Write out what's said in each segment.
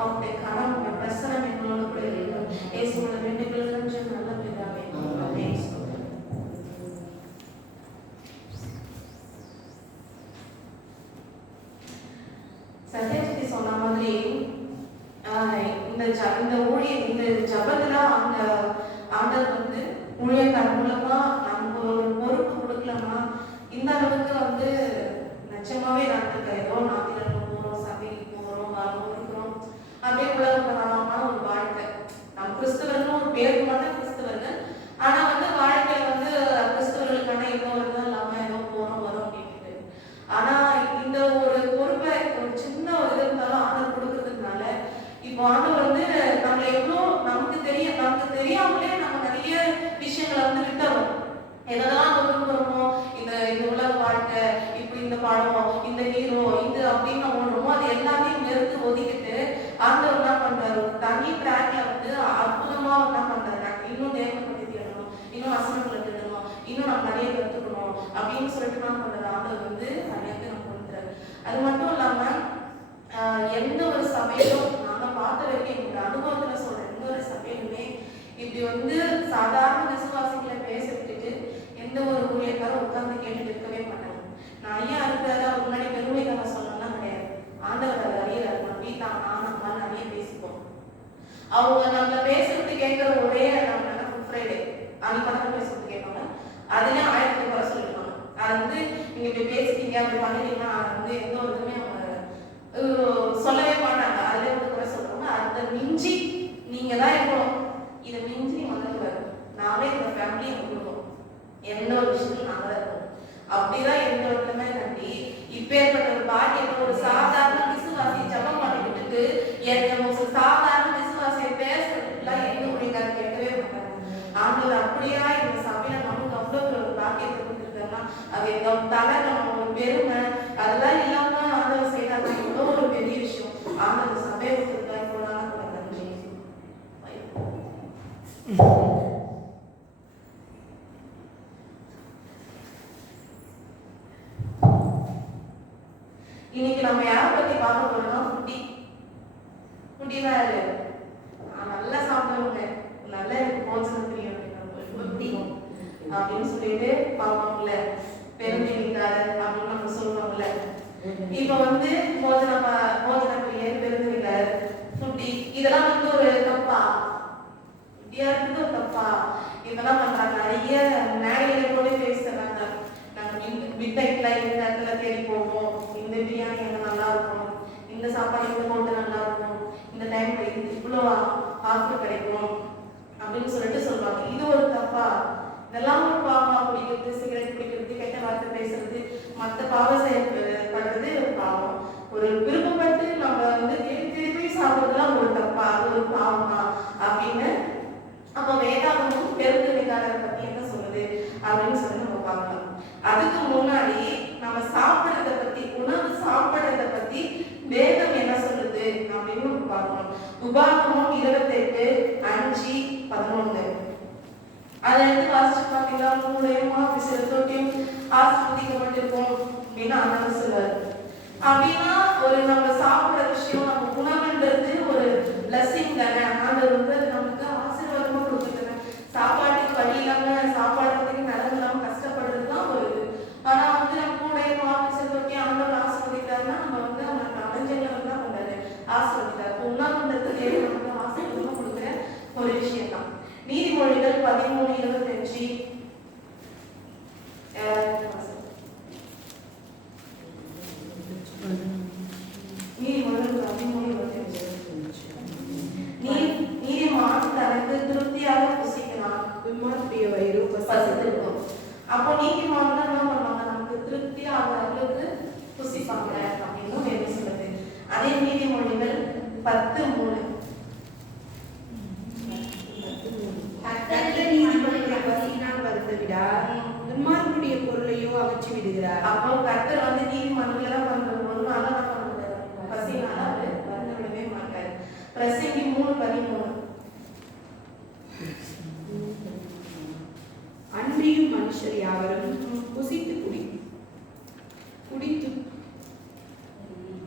அவங்களுடைய கனவுடைய பிரசனம் எங்களோடு கூட இருக்கும் இயேசுவோட ரெண்டு கொஞ்சம் நல்ல பிதாவே ஆமென். சத்யஜிதி சொன்ன மாதிரி ஆஹ் இந்த ஜ- இந்த ஊழிய இந்த ஜபத்துல அந்த ஆண்டவர் வந்து ஊழியக்கார் மூலமா நமக்கு ஒரு பொறுப்பு கொடுக்கலன்னா இந்த அளவுக்கு வந்து நிச்சயமாவே நடந்துக்க ஏதோ நாத்திரங்க போறோம் சபைக்கு போறோம் வரோம் இருக்கிறோம் அப்படியே உலகமான ஒரு வாழ்க்கை நம்ம கிறிஸ்தவர்கள் ஒரு பேருக்கு மட்டும் கிறிஸ்தவர்கள் ஆனா வந்து வாழ்க்கையில வந்து கிறிஸ்தவர்களுக்கான ஏதோ இதுதான் இல்லாம ஏதோ போறோம் வரோம் அப்படின்ட்டு ஆனா இந்த ஒரு பொறுப்பை ஒரு சின்ன ஒரு இது இருந்தாலும் ஆண்டவர் கொடுக்கறதுனால இப்போ ஆண்டவர் வந்து நம்மள எவ்வளோ நமக்கு தெரிய நமக்கு தெரியாமலே நம்ம நிறைய விஷயங்களை வந்து விட்டுறோம் எதெல்லாம் நம்ம விரும்புறோமோ இந்த இந்த உலக வாழ்க்கை இப்போ இந்த படம் இந்த ஹீரோ இது அப்படின்னு நம்ம ஓடுறோமோ அது எல்லாத்தையும் நிறுத்து ஒதுக்கிட்டு ஆண்டவர் என்ன பண்றாரு? தனி ட்ராக்ல வந்து அற்புதமா என்ன பண்றாரு? இன்னும் தேவனை தேடணும். இன்னும் வசனங்களை தேடணும். இன்னும் நம்ம நிறைய கத்துக்கணும் அப்படின்னு சொல்லிட்டு என்ன பண்றாரு? ஆண்டவர் வந்து நிறைய நம்ம கொடுக்குறாரு அது மட்டும் இல்லாம ஆஹ் எந்த ஒரு சபையிலும் நாங்க பார்த்த வரைக்கும் எங்களோட அனுபவத்துல சொல்றேன் எந்த ஒரு சபையிலுமே இப்படி வந்து சாதாரண விசுவாசிகளை பேச விட்டுட்டு எந்த ஒரு ஊழியக்காரும் உட்கார்ந்து கேட்டுட்டு இருக்கவே மாட்டாங்க. நான் ஐயா இருக்கிறதா அவர் முன்னாடி பெருமைக்காக சொல்லலாம் கிடையாது. ஆண்டவர் அதை அறியறாரு நம்ம வீட்டா நான் நம்ம நிறைய பேசிப்போம். அவங்க நம்மள பேசுறது கேட்கிற ஒரே நம்ம ஃபுட் ஃப்ரைடே. அன்னைக்கு மட்டும் பேசுறது கேட்பாங்க. அதுலயே ஆயிரத்தி குறை சொல்லிடுவாங்க அது வந்து நீங்க இப்படி பேசிட்டீங்க அப்படி பண்ணிட்டீங்கன்னா அது வந்து எந்த ஒரு இதுவுமே அவங்க சொல்லவே மாட்டாங்க. அதுல வந்து குறை சொல்றாங்க. அதை மிஞ்சி நீங்க தான் இருக்கணும். இதை மிஞ்சி நீங்க வந்து நாமே இந்த ஃபேமிலி எங்க எந்த ஒரு விஷயத்தையும் நல்லா தான் அப்படிதான் எந்த நம்பி கண்டி இப்பேற்பட்ட ஒரு பாக்கியத்தை ஒரு சாதாரண விசுவாசி ஜபம் பண்ணி விட்டுட்டு என்ன ஒரு சாதாரண விசுவாசியை பேசுறதுக்குலாம் எங்க முடியாது கேட்கவே மாட்டாங்க. ஆண்டவர் அப்படியா இந்த சபையில நமக்கு அவ்வளவு ஒரு பாக்கியத்தை கொடுத்துருக்காருன்னா அது எங்க தலை நம்ம ஒரு அதெல்லாம் இல்லாம ஆண்டவர் செய்யறாங்க எவ்வளவு ஒரு பெரிய விஷயம் ஆண்டவர் சபையை கொடுத்துருக்கா இவ்வளவு நாளா கூட நன்றி இன்னைக்கு நம்ம யாரை பத்தி பார்க்க போறோம்னா குட்டி குட்டினா யாரு நான் நல்லா சாப்பிடுவேங்க நல்லா எனக்கு போஜனம் தெரியும் எனக்கு ரொம்ப பிடிக்கும் அப்படின்னு சொல்லிட்டு பார்ப்போம்ல பெருமை இருக்காரு அப்படின்னு நம்ம சொல்லுவோம்ல இப்ப வந்து போஜன ப- போஜன பிரியர் பெருந்திருக்கார் குட்டி இதெல்லாம் வந்து ஒரு தப்பா இப்படியா இருக்குது ஒரு தப்பா இதெல்லாம் பண்றாங்க நிறைய மேடையில கூட பேசுறாங்க. நாங்க மிட் நைட்ல இந்த இடத்துல தேடி போவோம். இந்த பிரியாணி எங்க நல்லா இருக்கும்? இந்த சாப்பாடு இந்த ஹோட்டல் நல்லா இருக்கும்? இந்த டைம்ல இது இவ்வளோ ஆஃபர் கிடைக்கும்? அப்படின்னு சொல்லிட்டு சொல்லுவாங்க. இது ஒரு தப்பா? இதெல்லாம் ஒரு பாவமா? குடிக்கிறது சிகரெட் குடிக்கிறது கெட்ட வார்த்தை பேசுறது மற்ற பாவ செயல்படுறது ஒரு பாவம். ஒரு விருப்பப்பட்டு நம்ம வந்து தேடி தேடி போய் சாப்பிடுறதுலாம் ஒரு தப்பா அது ஒரு பாவமா அப்படின்னு அப்ப வேதாகமும் பெருந்தமைக்காரரை பத்தி என்ன சொல்லுது அப்படின்னு சொல்லி நம்ம பார்க்கலாம் அதுக்கு முன்னாடி நம்ம சாப்பிடுறத பத்தி உணவு சாப்பிடுறத பத்தி வேதம் என்ன சொல்லுது அப்படின்னு நம்ம பார்க்கணும். உபாகமம் இருபத்தெட்டு அஞ்சு பதினொன்னு. அதுல இருந்து வாசிச்சு பார்த்தீங்கன்னா மூடையுமா விசிறத்தோட்டையும் ஆசிர்வதிக்கப்பட்டிருக்கும் அப்படின்னு அண்ணன் சொல்லுவார் அப்படின்னா ஒரு நம்ம சாப்பிடுற விஷயம் நம்ம உணவுன்றது ஒரு பிளஸிங் தானே. ஆண்டவர் வந்து அது நமக்கு ஆசீர்வாதமா கொடுத்துருக்காங்க சாப்பாடு வழி இல்லாம சாப்பாடுறதுக்கு நிலம் இல்லாம கஷ்டப்படுறது தான் ஒரு இது ஆனா வந்து நம்ம கூடையுமா விசிறத்தோட்டி ஆண்டவர் ஆசீர்வதித்தாருன்னா நம்ம வந்து அவங்களுக்கு அடைஞ்சங்களை வந்து தான் பண்றாரு ஆசீர்வதித்தார் உணவுன்றது தேவை நமக்கு ஆசீர்வாதமா கொடுக்குற ஒரு விஷயம் தான் நீதிமொழிகள் பதிமூணு இருபத்தஞ்சு நீதிமொழிகள் பதிமூணு இருபத்தஞ்சு நீ- நீதிமான் தனக்கு திருப்தியாக புசிக்கிறான் விமானத்துடைய வயிறு பசித்திருக்கும் அப்போ நீதிமான் என்ன பண்ணுவாங்க நமக்கு திருப்தி ஆகிற அளவுக்கு புசிப்பாங்க அப்படின்னு வேறு சொல்லுது அதே நீதிமொழிகள் பத்து மூணு நல்ல நீதிமன்ற பசியினால் வருந்த விடார் துன்மார்க்குடைய பொருளையோ அகற்றி விடுகிறார் அப்போ கர்த்தர் வந்து நீதிமன்றங்கள் எல்லாம் பண்றது ஒரு நாள் என்ன பண்ணுறாரு பசினால அவரு வந்து விடவே மாட்டாரு பிரசங்கி மூணு பதிமூணு அன்றியும் மனுஷர் யாவரும் புசித்து குடி குடித்து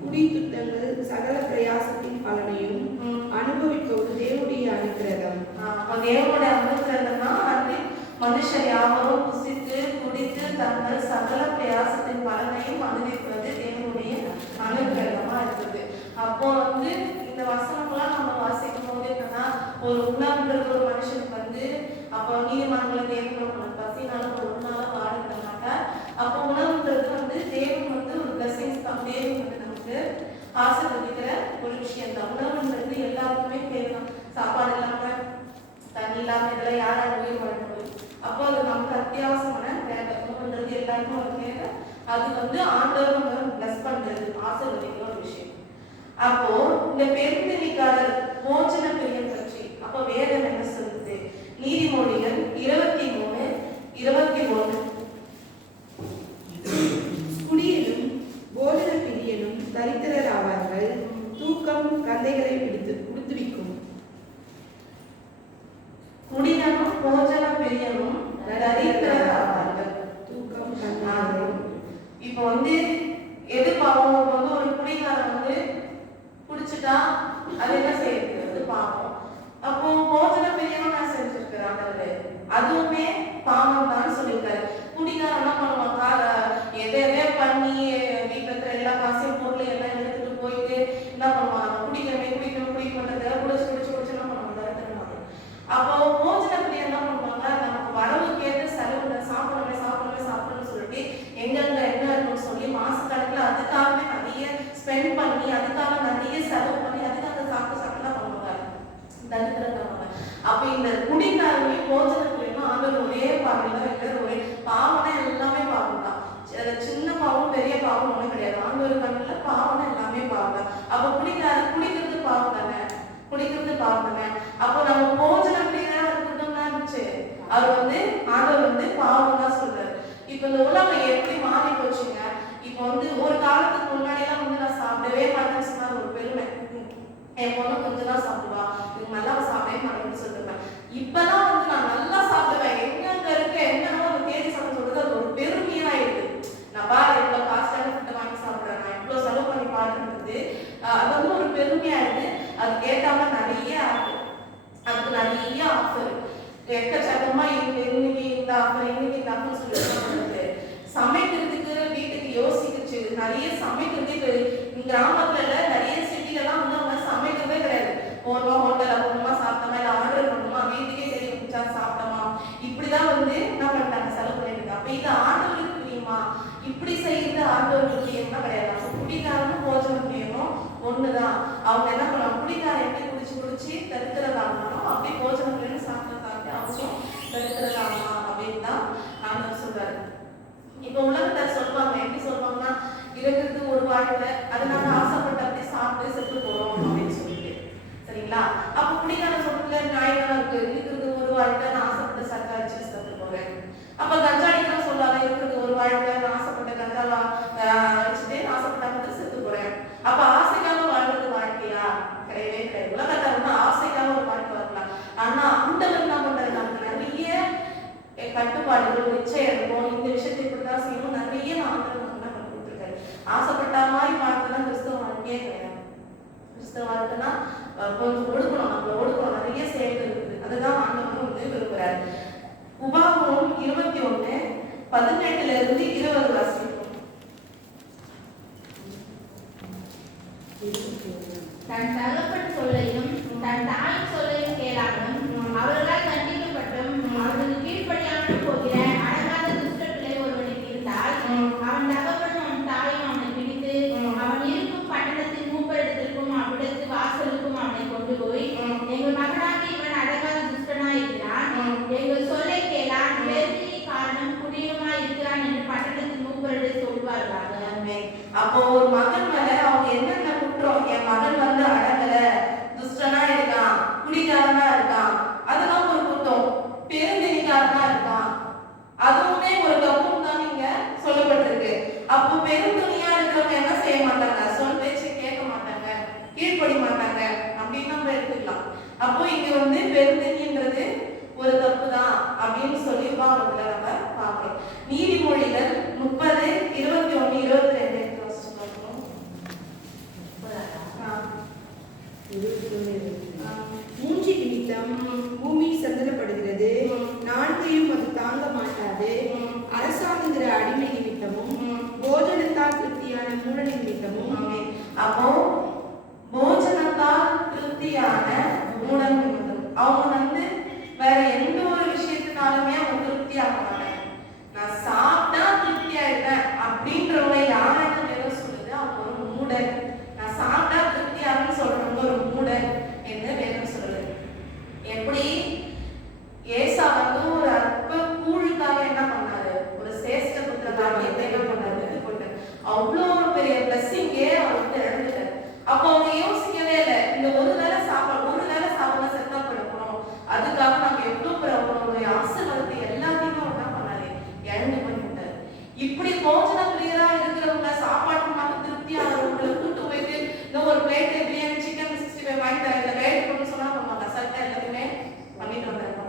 குடித்துட்டங்கள் சகல பிரயாசத்தின் பலனையும் அனுபவிப்பது தேவனுடைய அப்போ தேவனுடைய அனுகிரகம்னா அது மனுஷர் யாவரும் புசித்து குடித்து தங்கள் சகல பிரயாசத்தின் பலனையும் அனுபவிப்பது தேவனுடைய அனுகிரகமா இருக்குது அப்போ வந்து இந்த வசனம்லாம் நம்ம வாசிக்கும் போது என்னன்னா ஒரு உணவுன்றது ஒரு மனுஷனுக்கு வந்து அப்போ நீதிமன்றங்களை தேவன் பசினால ஒரு நாளும் வாழ மாட்டார். அப்போ உணவுன்றது வந்து தேவன் வந்து ஒரு பிளஸிங்ஸ் தான் தேவன் வந்து நமக்கு ஆசீர்வதிக்கிற ஒரு விஷயம் தான் உணவுன்றது எல்லாருக்குமே தேவை சாப்பாடு இல்லாமல் தண்ணி இல்லாமல் இதெல்லாம் யாரால உயிர் வாழ முடியும் அப்போ அது நமக்கு அத்தியாவசியமான தேவை. உணவுன்றது எல்லாருக்கும் ஒரு தேவை. அது வந்து ஆண்டவர் நம்ம பிளஸ் பண்றது ஆசீர்வதிக்கிற ஒரு விஷயம். அப்போ இந்த பெருந்தெளிக்காரர் மோஜன பிரியம் பற்றி அப்போ வேதம் என்ன சொல்லுது? நீதிமொழிகள் இருபத்தி மூணு இருபத்தி ஒன்று குடியனும் போஜன பிரியனும் தரித்திரர் ஆவார்கள் தூக்கம் கந்தைகளை பிடித்து குடுத்துவிக்கும் குடியனும் போஜன பிரியனும் தரித்திரர் ஆவார்கள் தூக்கம் கந்தைகளை இப்போ வந்து எது பாவம் இப்போ வந்து ஒரு குடிகாரன் வந்து குடிச்சிட்டா அது என்ன செய்யுது அது பாவம் அப்போ போஜன பிரியனும் நான் செஞ்சிருக்கிறேன் ஆண்டவரே அதுவுமே பாவம் தான் சொல்லியிருக்காரு குடிகாரன் என்ன பண்ணுவான் கால எதை எதையோ பண்ணி வீட்டுல இருக்கிற எல்லா காசையும் பொருள் எல்லாம் எடுத்துட்டு போயிட்டு என்ன பண்ணுவான் குடிக்கணுமே குடிக்கணும் குடிக்க மாட்டேங்க குடிச்சு குடிச்சு குடிச்சு என்ன பண்ணுவாங்க தரத்துனாங்க அப்போ போஜன என்ன பண்ணுவாங்க? நமக்கு வரவுக்கு ஏற்ற செலவுல சாப்பிடணுமே சாப்பிடணுமே சாப்பிடணும்னு சொல்லிட்டு எங்கெங்க என்ன இருக்குன்னு சொல்லி மாசக்கணக்கில் அதுக்காகவே நிறைய ஸ்பெண்ட் பண்ணி அதுக்காக நிறைய செலவு பண்ணி அதுக்காக சாப்பிட்டு சாப்பிட்டு தான் பண்ணுவாங்க. தரித்திரங்க அப்ப இந்த குடிக்காரங்க போஜன பிரியனும் ஆண்டவர் ஒரே பார்வையில இருக்கிற ஒரு பாவனை எல்லாமே பாவம் தான் சி- சின்ன பாவம் பெரிய பாவம் ஒண்ணும் கிடையாது ஆண்டவர் கண்ணுல பாவம்னா எல்லாமே பாவம் தான் அப்ப குடிக்கார குடிக்கிறது பாவம் தானே குடிக்கிறது பாவம் தானே அப்போ நம்ம போஜன பிரியனா இருக்கட்டும் இருந்துச்சு அவர் வந்து ஆண்டவர் வந்து பாவம் தான் சொல்றாரு இப்ப இந்த உலகம் எப்படி மாறி போச்சுங்க? இப்போ வந்து ஒரு காலத்துக்கு முன்னாடி எல்லாம் வந்து நான் சாப்பிடவே மாட்டேன்னு சொன்னா ஒரு பெருமை. என் பொண்ணு கொஞ்சம் தான் சாப்பிடுவா. இது நல்லா சாப்பிடவே மாட்டேன்னு சொல்லிருப்பேன். இப்பதான் வந்து நான் நல்லா சாப்பிடுவேன். எங்க இருக்க என்னன்னா ஒரு தேதி சாப்பிட சொல்றது அது ஒரு பெருமையா ஆயிடுது நான் பாரு இவ்வளவு காஸ்டான ஃபுட்டை வாங்கி சாப்பிடுறேன். நான் இவ்வளவு செலவு பண்ணி பாடுறது அது வந்து ஒரு இருக்கு அதுக்கு கேட்டாம நிறைய அதுக்கு நிறைய ஆஃபர் எக்கச்சக்கமா இன்னைக்கு இந்த ஆஃபர் இன்னைக்கு இந்த ஆஃபர் சொல்லி சமைக்கிறதுக்கு வீட்டுக்கு யோசிக்கிச்சு. நிறைய சமைக்கிறது கிராமத்துல நிறைய சிட்டில எல்லாம் வந்து அவங்க சமைக்கிறதே கிடையாது. போனோமா ஹோட்டல்ல போனோமா சாப்பிட்டோமா? இல்ல ஆர்டர் பண்ணோமா வீட்டுக்கே தெரிய பிடிச்சா சாப்பிட்டோமா? இப்படிதான் வந்து என்ன பண்ணிட்டாங்க செலவு பண்ணிருக்காங்க அப்ப இது ஆண்டவர்களுக்கு பிரியுமா இப்படி செய்யறது ஆண்டவர்களுக்கு பிரியமா கிடையாது. அப்ப குடிக்காரனும் போஜனம் பிரியணும் ஒண்ணுதான். அவங்க என்ன பண்ணுவாங்க? குடிக்காரன் எப்படி குடிச்சு குடிச்சு தரித்திரதாகணும் அப்படி போஜனம் பிரியணும் சாப்பிட்டு அவசியம் அவங்களும் தரித்திரதாகலாம் அப்படின்னு தான் ஆண்டவர் சொல்றாரு இப்ப உலகத்தை சொல்லுவாங்க எப்படி சொல்லுவாங்கன்னா இருக்கிறது ஒரு வாழ்க்கை அதை நாங்க ஆசைப்பட்டு அப்படியே சாப்பிட்டு செத்து போறோம் அப்படின்னு சொல்லிட்டு. சரிங்களா? அப்ப குடிக்கார சொல்றதுல நியாயமா இருக்கு. இருக்கிறது ஒரு வாழ்க்கை நான் ஆசைப்பட்டு சர்க்கரை வச்சு செத்து போறேன் அப்ப கஞ்சா அடிக்கலாம் சொல்லாத இருக்கிறது ஒரு வாழ்க்கை நான் ஆசைப்பட்ட கஞ்சாவா வச்சுட்டு ஆசைப்பட்டா மட்டும் செத்து போறேன் அப்ப ஆசைக்காக வாழ்றது வாழ்க்கையா கிடையவே கிடையாது உலகத்துல வந்து ஆசைக்காக ஒரு வாழ்க்கை வரலாம் ஆனா ஆண்டவர் என்ன பண்றாரு நமக்கு நிறைய என் கட்டுப்பாடுகள் நிச்சயம் இருக்கும் இந்த விஷயத்தை இப்படிதான் செய்யணும் நிறைய ஆண்டவர் நமக்கு என்ன பண்ணி கொடுத்துருக்காரு ஆசைப்பட்ட மாதிரி வாழ்க்கைதான் கிறிஸ்தவ வாழ்க்கையே கிடையாது கிறிஸ்தவ வாழ்க்கைனா கொஞ்சம் ஒடுக்கணும் நம்மள ஒடுக்கணும். நிறைய செயல்கள் இருக்குது. அதுதான் ஆண்டவர் வந்து விரும்புறாரு. உபாகமும் இருபத்தி ஒண்ணு பதினெட்டுல இருந்து இருபது வாசிக்கும் தன் தகப்பன் சொல்லையும் தன் தாய் சொல்லையும் கேளாமல் அவர்களால் தண்டிக்கப்பட்டும் அப்போ ஒரு மகன் மேல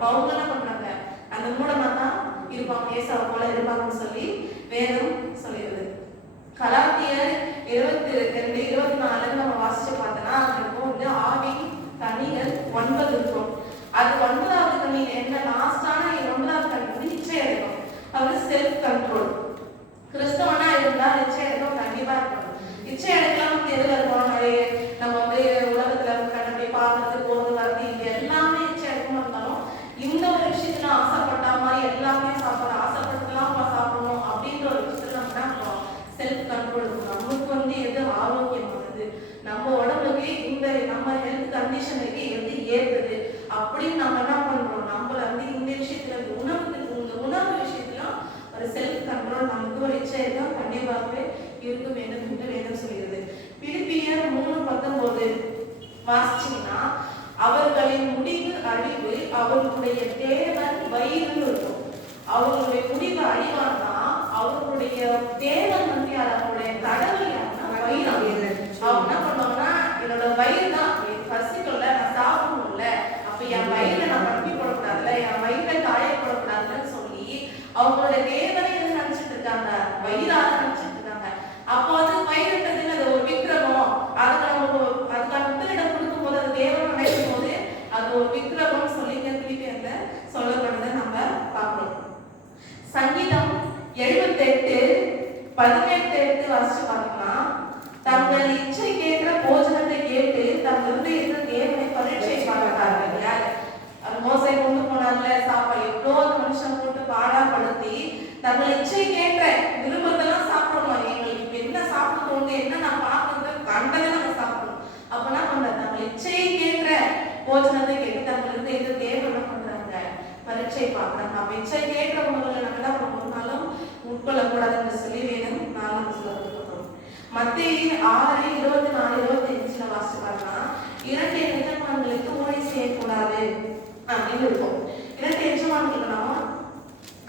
அப்போ அவங்க என்ன பண்றாங்க? அந்த மூடமா தான் இருப்பாங்க. ஏசாவை போல இருப்பாங்கன்னு சொல்லி வேதம் சொல்லிடுது கலாத்தியர் இருக்கும் வேண்டும் என்று வேதம் சொல்கிறது. பிலிப்பியர் மூணு பத்தொன்பது. வாசிச்சீங்கன்னா அவர்களின் முடிவு அழிவு அவர்களுடைய தேவன் வயிறு இருக்கும். அவர்களுடைய முடிவு அழிவானா அவர்களுடைய தேவன் வந்து அவங்களுடைய தடவை வயிறு. அவங்க என்ன பண்ணுவாங்கன்னா என்னோட வயிறு தான். என் பசிக்கல நான் சாப்பிடணும்ல. அப்ப என் வயிறை நான் பண்ணி போடக்கூடாதுல என் வயிறை காயப்படக்கூடாதுன்னு சொல்லி அவங்களுடைய போஜனத்தை கேட்டு நம்மளுக்கு எந்த தேவைகளும் பண்றாங்க? பரீட்சை பார்க்குறாங்க. பரீட்சை கேட்கிற உணவுகளை நம்ம ஒரு நாளும் உட்கொள்ளக்கூடாதுன்னு சொல்லி வேதம் நாலு சொல்லிருக்கிறோம் மத்திய ஆறு இருபத்தி நாலு இருபத்தி அஞ்சுல வாசி பார்த்தா இரண்டு எஜமான்களுக்கு ஊரை செய்யக்கூடாது அப்படின்னு இருக்கும். இரண்டு எஜமான்களுக்கு நம்ம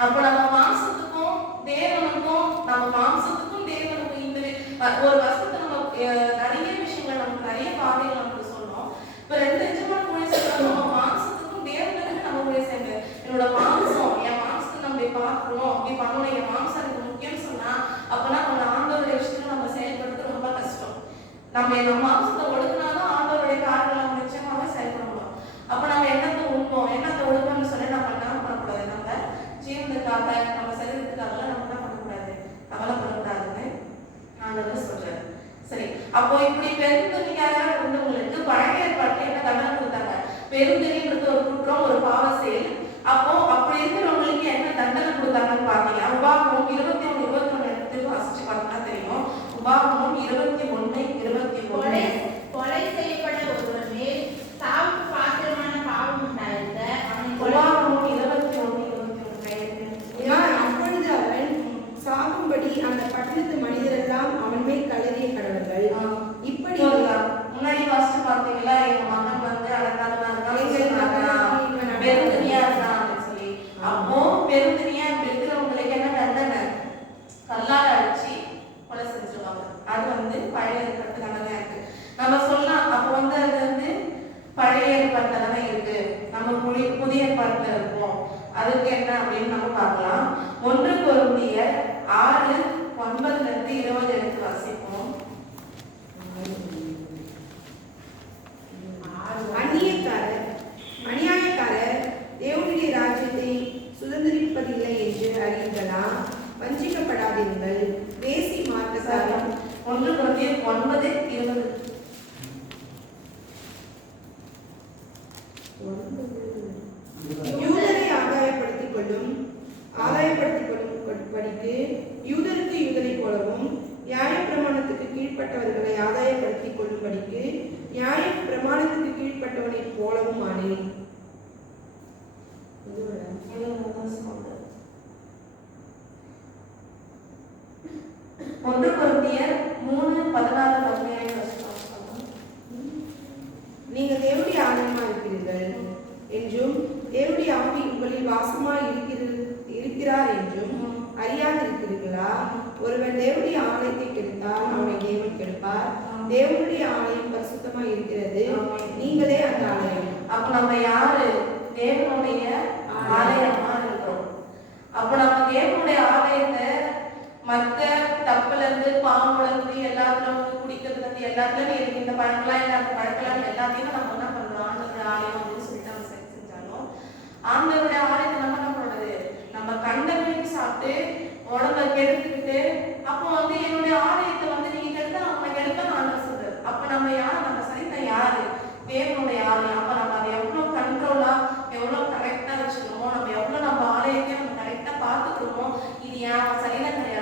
அப்போ நம்ம மாசத்துக்கும் தேவனுக்கும் நம்ம மாம்சத்துக்கும் தேவனுக்கும் இந்த ஒரு வருஷத்துக்கு நம்ம நிறைய விஷயங்கள் நமக்கு நிறைய பாதைகள் நமக்கு சொன்னோம் இப்ப ரெண்டு என்னோட என் மாம்சத்தை நம்ம இப்படி அப்படி பண்ணணும். என் மாம்சம் எனக்கு முக்கியம்னு சொன்னா நம்ம ஆண்டவருடைய விஷயத்துல நம்ம செயல்படுறது ரொம்ப கஷ்டம். நம்ம நம்ம மாம்சத்தை ஒழுங்கினாதான் ஆண்டவருடைய காரணம் நம்ம நிச்சயமாக செயல்பட முடியும். அப்ப நம்ம என்னத்தை உண்போம்? என்னத்தை ஒழுங்கம்னு சொல்லி நம்ம என்ன பண்ணக்கூடாது? நம்ம ஜீவனுக்காக நம்ம சரீரத்துக்காக நம்ம என்ன பண்ணக்கூடாது? கவலைப்படக்கூடாதுன்னு ஆண்டவர் சொல்றாரு. சரி அப்போ இப்படி பெருந்தொழிலாக இருந்தவங்களுக்கு பழைய ஏற்பாட்டில் கொடுத்தாங்க? பெருந்தொழின்றது ஒரு குற்றம் ஒரு பாவ செயல் அப்போ அப்படி இருக்கிறவங்களுக்கு என்ன தண்டனை கொடுத்தாங்கன்னு பாத்தீங்கன்னா உபாகமும் இருபத்தி ஒன்று இருபத்தி ஒன்று எடுத்து வாசிச்சு பார்த்தா தெரியும். உபாகமும் இருபத்தி ஒன்று இருபத்தி ஒன்று தேசி மார்க்கசாரம் ஒன்று குழந்தையும் ஒன்பது இருபது. யூதரை ஆதாயப்படுத்திக் கொள்ளும் ஆதாயப்படுத்திக் கொள்ளும் படிக்கு யூதருக்கு யூதரை போலவும் நியாய பிரமாணத்துக்கு கீழ்ப்பட்டவர்களை ஆதாயப்படுத்திக் கொள்ளும்படிக்கு நியாய பிரமாணத்துக்கு கீழ்ப்பட்டவனை போலவும் ஆனேன் ஒன்று குழந்தையர் மூணு பதினாறு பதினேழு வருஷம் நீங்கள் தேவனுடைய ஆலயமாக இருக்கிறீர்கள் என்றும் தேவனுடைய ஆவி உங்களில் வாசமாய் இருக்கிறது இருக்கிறார் என்றும் அறியாதிருக்கிறீர்களா ஒருவன் தேவனுடைய ஆலயத்தை கெடுத்தால் அவனை தேவன் கெடுப்பார். தேவனுடைய ஆலயம் பரிசுத்தமா இருக்கிறது. நீங்களே அந்த ஆலயம். அப்ப நம்ம யாரு? தேவனுடைய ஆலயமா இருக்கிறோம். அப்ப நம்ம தேவனுடைய ஆலயத்தை மற்ற இருந்து பாம்புல இருந்து எல்லாத்துல இருந்து குடிக்கிறதுல இருந்து எல்லாத்துலயும் இருக்கு. இந்த பழக்கலாம் இல்ல அந்த பழக்கலாம் எல்லாத்தையும் நம்ம என்ன பண்றோம்? ஆண்டவருடைய ஆலயம் அப்படின்னு சொல்லிட்டு நம்ம சரி செஞ்சாலும் ஆண்டவருடைய ஆலயத்தை நம்ம என்ன பண்றது? நம்ம கண்டவனுக்கு சாப்பிட்டு உடம்ப கெடுத்துக்கிட்டு அப்போ வந்து என்னுடைய ஆலயத்தை வந்து நீங்க கெடுத்தா நம்ம கெடுப்பேன் ஆண்டவர் சொல்றாரு. அப்ப நம்ம யார்? நம்ம சரித்த யாரு? தேவனுடைய ஆலயம். அப்ப நம்ம அதை எவ்வளவு கண்ட்ரோலா எவ்வளவு கரெக்டா வச்சுக்கிறோமோ நம்ம எவ்வளவு நம்ம ஆலயத்தையும் நம்ம கரெக்டா பாத்துக்கிறோமோ இது ஏன் சரிதான் கிடையாது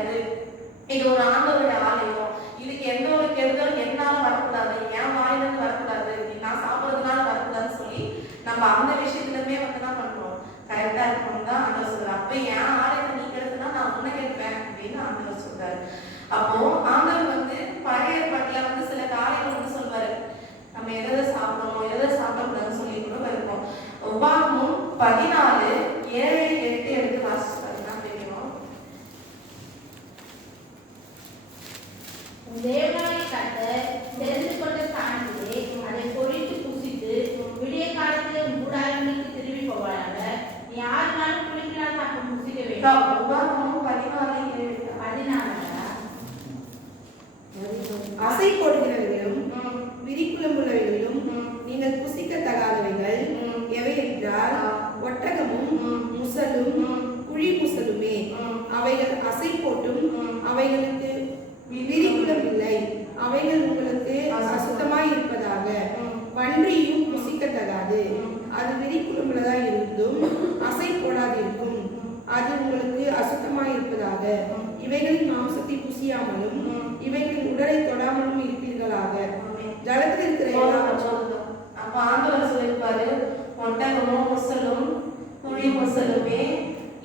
இது ஒரு ஆண்டவருடைய ஆலயம். இதுக்கு எந்த ஒரு கெடுதலும் என்னால வரக்கூடாது. என் வாயிலிருந்து வரக்கூடாது. நான் சாப்பிடுறதுனால வரக்கூடாதுன்னு சொல்லி நம்ம அந்த விஷயத்துலமே வந்து தான் பண்றோம் கரெக்டா இருக்கணும் தான் ஆண்டவர் சொல்றாரு. அப்ப என் ஆலயத்தை நீ கெடுத்தனா நான் உன்னை கேட்பேன் அப்படின்னு ஆண்டவர் சொல்றாரு. அப்போ ஆண்டவர் வந்து பழைய ஏற்பாட்டுல வந்து சில காரியங்கள் வந்து சொல்வாரு. நம்ம எதை சாப்பிடணும் எதை எதை சாப்பிடக்கூடாதுன்னு சொல்லி கூட இருக்கும் உபாகமும் பதினாலு வேண்டும். பதினாலு பதினாலா அசை போடுகிறவைகளும் நீங்கள் புசிக்கத்தகாதவைகள் எவை என்றால் ஒட்டகமும் முசலும் குழி முசலுமே. அவைகள் அசை போட்டும். அவைகளுக்கு விரிகுளம் இல்லை அவைகள் உங்களுக்கு அசுத்தம். அசுத்தமாய் இருப்பதாக. பன்றியும் புசிக்கத்தகாது. அது அது விரிக்குளம்புள்ளதாய் இருந்தும் அசை போடாதிருக்கும். அது உங்களுக்கு அசுத்தமாய் இருப்பதாக இவைகளின் மாம்சத்தை புசியாமலும் இவைகளின் உடலை தொடாமலும் இருப்பீர்களாக. ஜலத்தில் இருக்கிற அப்ப ஆண்டவர் சொல்லியிருப்பாரு ஒட்டகமும் முசலும் துணி முசலுமே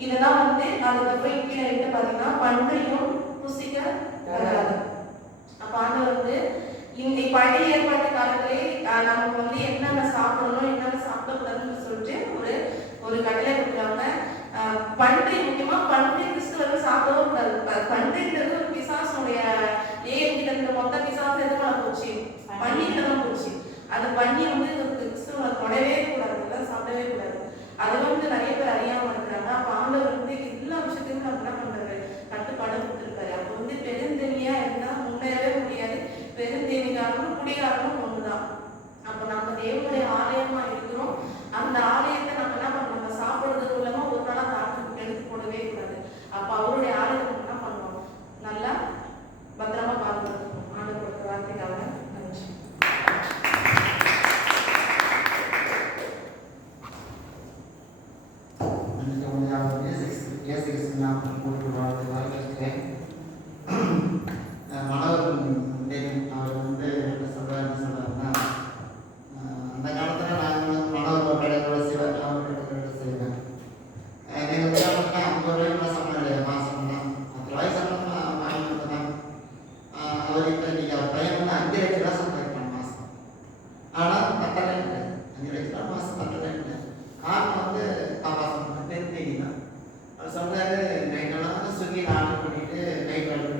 இதெல்லாம் வந்து அதுக்கப்புறம் கீழே இட்டு பாத்தீங்கன்னா பன்றியும் புசிக்க வராது. அப்ப ஆண்டவர் வந்து இந்த பழைய ஏற்பாட்டு காலத்திலே நமக்கு வந்து என்னென்ன சாப்பிடணும் என்ன ஒரு கட்டளை கொடுக்குறாங்க ஆஹ், பன்றி முக்கியமா பன்றி கிறிஸ்துவர்கள் சாப்பிடவும் கூடாது. ப- ஒரு பிசாசுடைய ஏகிட்ட இருந்த மொத்த பிசாசு எதுக்குள்ள போச்சு? பண்ணிட்டு தான் போச்சு. அந்த பண்ணி வந்து கிறிஸ்துவ தொடவே கூடாது. எல்லாம் சாப்பிடவே கூடாது. அது வந்து நிறைய பேர் அறியாம இருக்கிறாங்க. அப்ப ஆண்டவர் வந்து எல்லா விஷயத்தையும் நம்ம என்ன பண்றாரு? கட்டுப்பாடு கொடுத்துருக்காரு. அப்ப வந்து பெருந்தேவியா இருந்தா முன்னேறவே முடியாது. பெருந்தேவிகாரனும் குடிகாரமும் ஒண்ணுதான். அப்ப நம்ம தேவனுடைய ஆலயமா இருக்கிறோம் அந்த ஆலயத்தை நம்ம என்ன பண்ணணும் நம்ம சாப்பிடுறது மூலமா ஒரு நாளா தாக்கு எடுத்து போடவே கூடாது அப்ப அவருடைய ஆலயத்தை நம்ம என்ன பண்ணுவோம் நல்லா பத்திரமா பாதுகாக்கணும் ஆண்டவர் கொடுத்த வார்த்தைக்காக நன்றி எனக்கு உங்கள் இயேசு இயேசு கிறிஸ்து ஞாபகம் போட்டு வாழ்த்து வரவேற்கிறேன் மனவர் தெரியும் அவர் வந்து என்ன சொல்கிறார் என்ன சொல்கிறாருன்னா அந்த காலத்தில் நாங்கள் வந்து மனவர் கடைகளோட செய்வார் அவர் கடைகளோட செய்வேன் எங்கள் கிராமத்தில் ஐம்பது ரூபாய் சம்பளம் இல்லையா மாதம்னா பத்து ரூபாய் சம்பளம் வாங்கி வந்தேன் அவர் இப்போ இன்னைக்கு அவர் பையன் வந்து அஞ்சு லட்ச ரூபா சம்பாதிப்பான் மாதம் ஆனால் பத்தலை இல்லை அஞ்சு லட்ச ரூபா மாதம் பத்தலை இல்லை காரணம் வந்து பாப்பா சொன்னாங்க தெரிஞ்சுக்கினா அவர் சொல்றாரு சொல்லி நான் ஆர்டர் பண்ணிட்டு நைட் ஆர்டர்